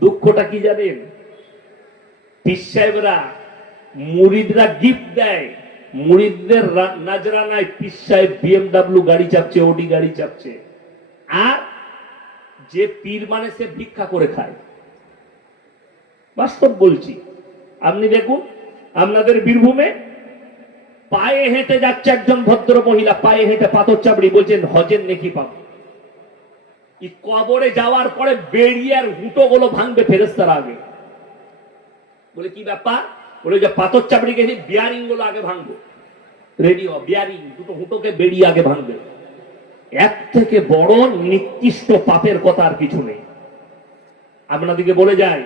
দুঃখটা কি জানেন? পীর সাহেবরা মুরিদরা গিফট দেয়। মুরিদদের নাজরানায় পীর বিএমডাব্লিউ গাড়ি চাপছে ওডি গাড়ি চাপছে। আর যে পীর মানে সে ভিক্ষা করে খায়। বাস্তব বলছি। আপনি দেখুন, আপনাদের বীরভূমে পায়ে হেঁটে যাচ্ছে একজন ভদ্র মহিলা, পায়ে হেঁটে পাথর চাপড়ি, বলছেন, হজের নেকি পাবো। কবরে যাওয়ার পরে বেরিয়ার হুটো গুলো ভাঙবে ফেরেস্তার আগে। বলে, কি ব্যাপার? বলে যে পাথর চাপড়ি গেছে বিয়ারিংগুলো আগে ভাঙবো। রেডিও বিয়ারিং, দুটো হুটোকে বেরিয়ে আগে ভাঙবে। এক থেকে বড় নিকৃষ্ট পাপের কথা আর কিছু নেই। আপনাদেরকে বলে যায়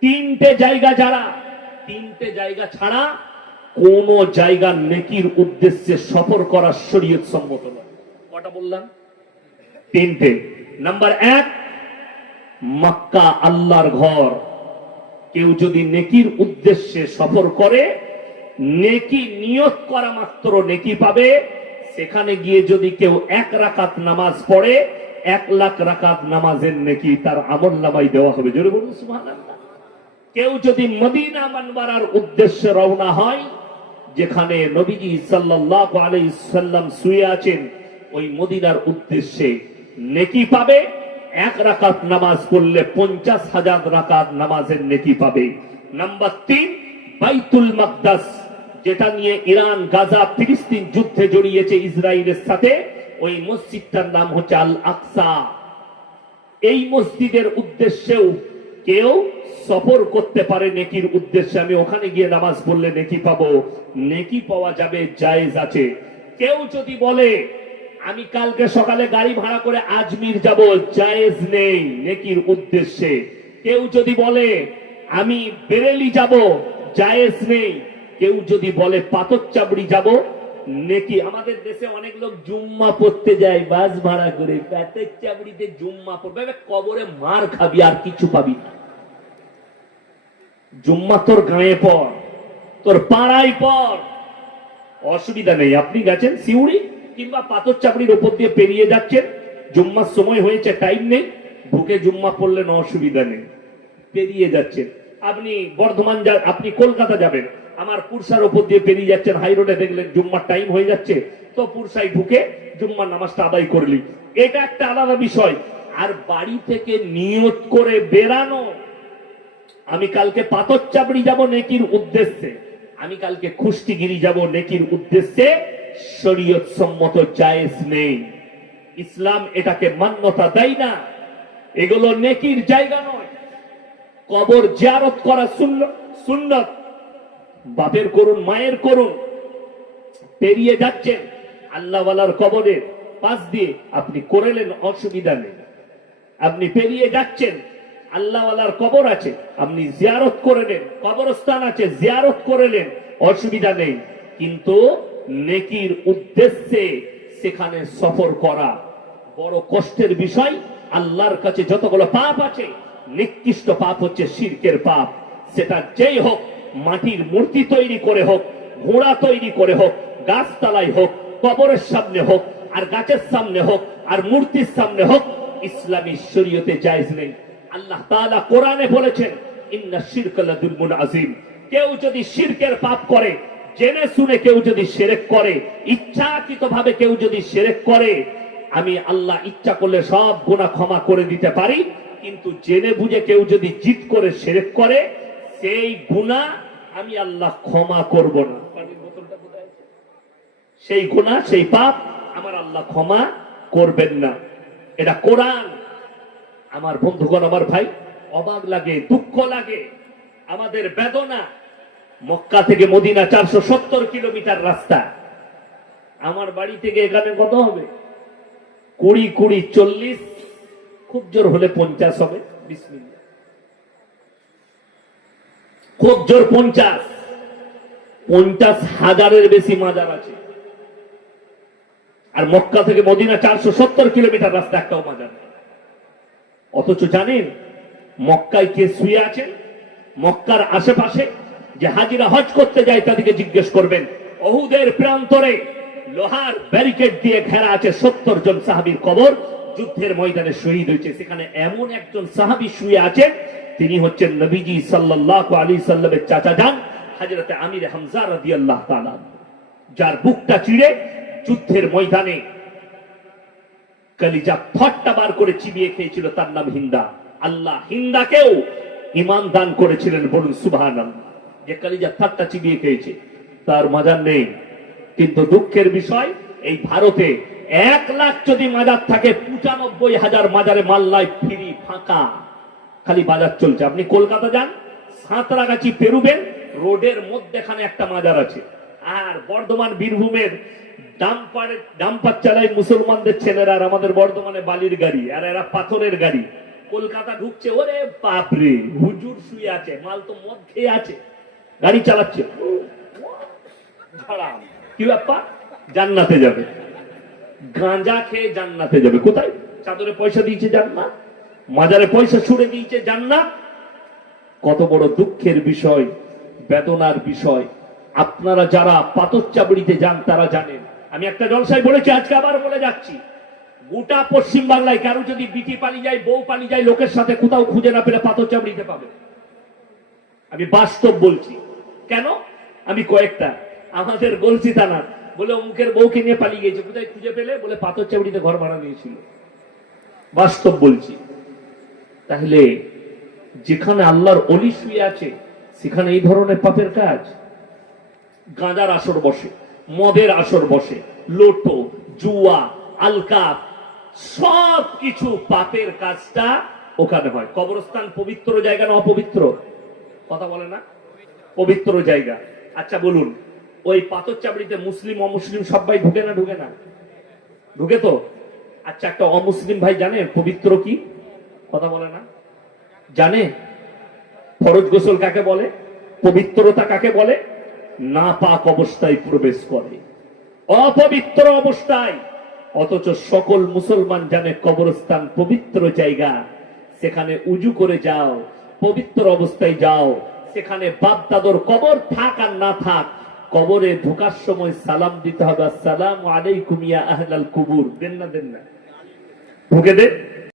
তিনটে জায়গা যারা, তিনটে জায়গা ছাড়া কোন জায়গা নেকির উদ্দেশ্যে সফর করা শরীয়ত সম্মত নয়। কটা বললাম? তিনটে। নাম্বার এক, মক্কা আল্লাহর ঘর। কেউ যদি নেকির উদ্দেশ্যে সফর করে, নেকি নিয়ত করা মাত্র নেকি পাবে। সেখানে গিয়ে যদি কেউ এক রাকাত নামাজ পড়ে, এক লাখ রাকাত নামাজের নেকি তার আমল নামাই দেওয়া হবে। জোরে বলুন, সুবহানাল্লাহ। কেউ যদি মদিনা মানবারার উদ্দেশ্যে রওনা হয়, যেখানে নবীজি সাল্লাল্লাহু আলাইহি সাল্লাম শুয়ে আছেন, ওই মদিনার উদ্দেশ্যে নেকি পাবে? এক রাকাত নামাজ পড়লে পঞ্চাশ হাজার রাকাত নামাজের নেকি পাবে। নাম্বার তিন, বাইতুল মাকদাস, যেটা নিয়ে ইরান, গাজা, ফিলিস্তিন যুদ্ধে জড়িয়েছে ইসরায়েলের সাথে, ওই মসজিদটার নাম হচ্ছে আল আকসা এই মসজিদের উদ্দেশ্যেও কেউ সফর করতে পারে নেকির উদ্দেশ্যে। আমি ওখানে গিয়ে নামাজ পড়লে নেকি পাবো। নেকি পাওয়া যাবে, জায়েজ আছে। কেউ যদি বলে আমি কালকে সকালে গাড়ি ভাড়া করে আজমির যাব, জায়েজ নেই নেকির উদ্দেশ্যে। কেউ যদি বলে, আমি বেরেলি যাব, জায়েজ নেই। কেউ যদি বলে, পাথর চাবড়ি যাব, নেকি। আমাদের দেশে অনেক লোক জুম্মা পড়তে যায়, বাস ভাড়া করে। প্যাতের চাবড়িতে জুম্মা পড়বে কবরে মার খাবি, আর কিছু পাবি না। জুম্মা তোর গায়ে পর তোর পাড়ায় পর অসুবিধা নেই, আপনি গেছেন সিউড়ি? কিংবা পাথর চাপড়ির ওপর দিয়ে পেরিয়ে যাচ্ছেন। জুম্মার সময় হয়েছে টাইম নেই। বুকে জুম্মা পড়লেন অসুবিধা নেই। পেরিয়ে যাচ্ছেন। আপনি বর্ধমান যা আপনি কলকাতা যাবেন। আমার পুরসার ওপর দিয়ে পেরিয়ে যাচ্ছেন হাই রোডে দেখলেন জুম্মার টাইম হয়ে যাচ্ছে। তো পুরসাই ঢুকে জুম্মার নামাজটা আদায় করলি এটা একটা আলাদা বিষয়। আর বাড়ি থেকে নিয়ত করে বেরানো আমি কালকে পাথর চাপড়ি যাব নেকির উদ্দেশ্যে। আমি কালকে খুষ্টিগিরি যাব নেকির উদ্দেশ্যে। শরীয়ত সম্মত জায়েজ নেই। ইসলাম এটাকে মান্যতা দেয় না। এগুলো নেকির জায়গা নয়। কবর জিয়ারত করা সুন্ন- সুন্নত। বাপের করুন, মায়ের করুন। পেরিয়ে যাচ্ছেন আল্লাহওয়ালার কবরের পাশ দিয়ে আপনি করেলেন, অসুবিধা নেই। আপনি পেরিয়ে যাচ্ছেন, আল্লাহওয়ালার কবর আছে, আপনি জিয়ারত করে নেন, কবরস্থান আছে, জিয়ারত করে নেন, অসুবিধা নেই। কিন্তু নেকির উদ্দেশ্যে সেখানে সফর করা বড় কষ্টের বিষয়। আল্লাহর কাছে যতগুলো পাপ আছে, নিকৃষ্ট পাপ হচ্ছে শিরকের পাপ। সেটা যেই হোক, মাটির মূর্তি তৈরি করে হোক, ঘোড়া তৈরি করে হোক, গাছতলায় হোক, কবরের সামনে হোক, আর গাছের সামনে হোক, আর মূর্তির সামনে হোক, ইসলামী শরীয়তে জায়েজ নেই। আল্লাহ তাআলা কোরআনে বলেছেন, ইন্না শিরকা লাযুলমুন আযীম। কেউ যদি শিরকের পাপ করে জেনে শুনে কেউ যদি সেরেক করে ইচ্ছাকৃত ভাবে কেউ যদি সেরেক করে, আমি আল্লাহ ইচ্ছা করলে সব গুনাহ ক্ষমা করে দিতে পারি, কিন্তু জেনে বুঝে কেউ যদি জিত করে, সেরেক করে, সেই গুনাহ আমি আল্লাহ ক্ষমা করব না? সেই গুণা সেই পাপ আমার আল্লাহ ক্ষমা করবেন না। এটা কোরআন। আমার বন্ধুগণ, আমার ভাই, অবাক লাগে, দুঃখ লাগে, আমাদের বেদনা মক্কা থেকে মদিনা চারশো সত্তর কিলোমিটার রাস্তা। আমার বাড়ি থেকে এখানে কত হবে? কুড়ি কুড়ি, চল্লিশ, খুব জোর হলে পঞ্চাশ হবে। বিসমিল্লাহ। খুব জোর পঞ্চাশ। পঞ্চাশ হাজারের বেশি মাজার আছে। আর মক্কা থেকে মদিনা চারশো সত্তর কিলোমিটার রাস্তা, একটাও মাজার নেই। অথচ জানেন, মক্কায় কে শুয়ে আছেন মক্কার আশেপাশে যে হাজিরা হজ করতে যায় তাদেরকে জিজ্ঞেস করবেন, অহুদের প্রান্তরে লোহার ব্যারিকেড দিয়ে ঘেরা আছে সত্তর জন সাহাবীর কবর, যুদ্ধের ময়দানে শহীদ হয়েছে। সেখানে এমন একজন সাহাবী শুয়ে আছেন তিনি হচ্ছেন নবীজি সাল্লাল্লাহু আলাইহি সাল্লামের চাচা যান হযরতে আমির হামজা রাদিয়াল্লাহু তাআলা যার বুকটা চিড়ে যুদ্ধের ময়দানে কলিজা ফট্টা বার করে চিবিয়ে খেয়েছিল, তার নাম হিন্দা। আল্লাহ হিন্দাকেও ইমান দান করেছিলেন বলুন সুবহান যে কলিজা ফাট্টা চিবিয়ে খেয়েছে। তার মাজার নেই। কিন্তু দুঃখের বিষয়, এই ভারতে এক লাখ যদি মাজার থাকে, পঁচানব্বই হাজার মাজারে মাল্লায় ফিরি, ফাঁকা। খালি বাজার চলছে। আপনি কলকাতা যান, সাঁতরাগাছি পেরুবেন, রোডের মধ্যেখানে একটা মাজার আছে। আর বর্ধমান বীরভূমের ডাম্পার ডাম্পার চালায় মুসলমানদের ছেলেরা আর আমাদের বর্ধমানে বালির গাড়ি, আর এরা পাথরের গাড়ি। কলকাতা ঢুকছে, ওরে বাপরে, হুজুর শুয়ে আছে, মাল তো মদ আছে। গাড়ি চালাচ্ছে। কি ব্যাপার? জান্নাতে যাবে। গাঁজা খেয়ে জান্নাতে যাবে। কোথায়? চাদরে পয়সা দিয়েছে জান্নাত। মাজারে পয়সা ছুড়ে দিয়েছে জান্নাত। কত বড় দুঃখের বিষয়, বেদনার বিষয়। আপনারা যারা পাথর চাবড়িতে যান, তারা জানেন। আমি একটা জলসায় বলেছি, আজকে আবার বলে যাচ্ছি। গোটা পশ্চিম বাংলায় কারও যদি বিটি পালি যায়, বউ পালি যায়, লোকের সাথে কোথাও খুঁজে না পেলে পাথর চাবড়িতে পাবে। আমি বাস্তব বলছি। কেন? আমি কয়েকটা। আমাদের গলসি থানা বলে অমুকের বউকে নিয়ে পালিয়ে গেছে কোথায় খুঁজে পেলে? বলে পাথর চাবড়িতে ঘর ভাড়া নিয়েছিল বাস্তব বলছি। তাহলে যেখানে আল্লাহর অলি শুয়ে আছে, সেখানে এই ধরনের পাপের কাজ? গাঁজার আসর বসে, মদের আসর বসে, লোটো, জুয়া, আলকাপ সব কিছু পাপের কাজটা ওখানে হয়। কবরস্থান পবিত্র, জায়গা না অপবিত্র? কথা বলে না? পবিত্র জায়গা। আচ্ছা বলুন, ওই পাথর চাবড়িতে মুসলিম, অমুসলিম সবাই ঢুকে না ঢুকে না? ঢুকে তো? আচ্ছা একটা অমুসলিম ভাই জানে, পবিত্র কি? কথা বলে না। জানে? ফরজ গোসল কাকে বলে? পবিত্রতা কাকে বলে? না পাক অবস্থায় প্রবেশ করে। অপবিত্র অবস্থায়। অথচ সকল মুসলমান জানে কবরস্থান পবিত্র জায়গা। সেখানে উজু করে যাও, পবিত্র অবস্থায় যাও। সেখানে বাপ দাদর কবর থাক আর না থাক, কবরে ঢোকার সময় সালাম দিতে হবে। আসসালাম আলাইকুম ইয়া আহলাল কুবুর। দেন না দেন না। ঢুকে দে।